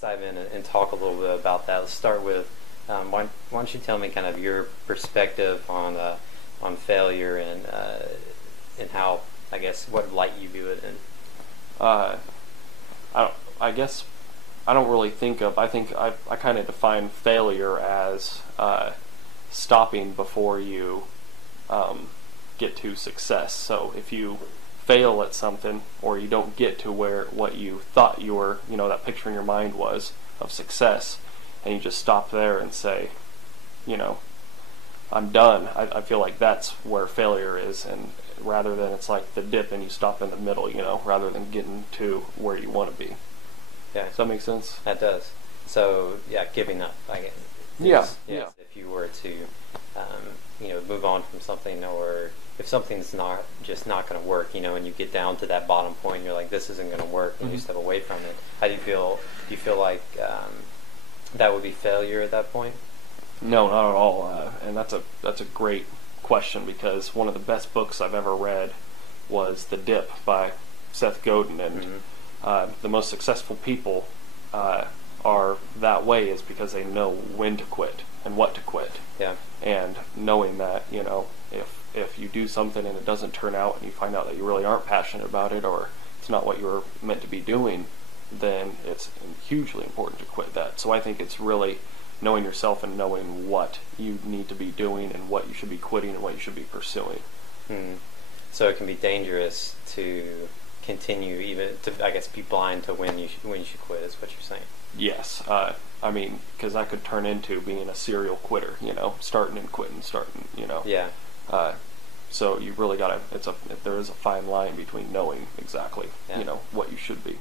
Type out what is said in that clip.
let's dive in and talk a little bit about that. Let's start with why don't you tell me kind of your perspective on failure and how, I guess, what light you view it in. Uh, I guess I don't really think of. I think I kind of define failure as stopping before you get to success. So if you fail at something, or you don't get to where what you thought you were, that picture in your mind was of success, and you just stop there and say, I'm done. I feel like that's where failure is, and rather than it's like the dip and you stop in the middle, rather than getting to where you want to be. Yeah. Does that make sense? That does. So yeah, giving up, I guess. Yeah. If you were to, move on from something, or if something's not going to work, and you get down to that bottom point, and you're like, this isn't going to work, and you step away from it. How do you feel? Do you feel like that would be failure at that point? No, not at all. And that's a great question, because one of the best books I've ever read was The Dip by Seth Godin, and the most successful people are that way is because they know when to quit and what to quit. Yeah. And knowing that, if you do something and it doesn't turn out, and you find out that you really aren't passionate about it, or it's not what you were meant to be doing, then it's hugely important to quit that. So I think it's really knowing yourself and knowing what you need to be doing and what you should be quitting and what you should be pursuing. So it can be dangerous to continue, even to, I guess, be blind to when you should quit, is what you're saying. Yes. Because I could turn into being a serial quitter, starting and quitting, Yeah. So you really gotta. There is a fine line between knowing exactly, what you should be.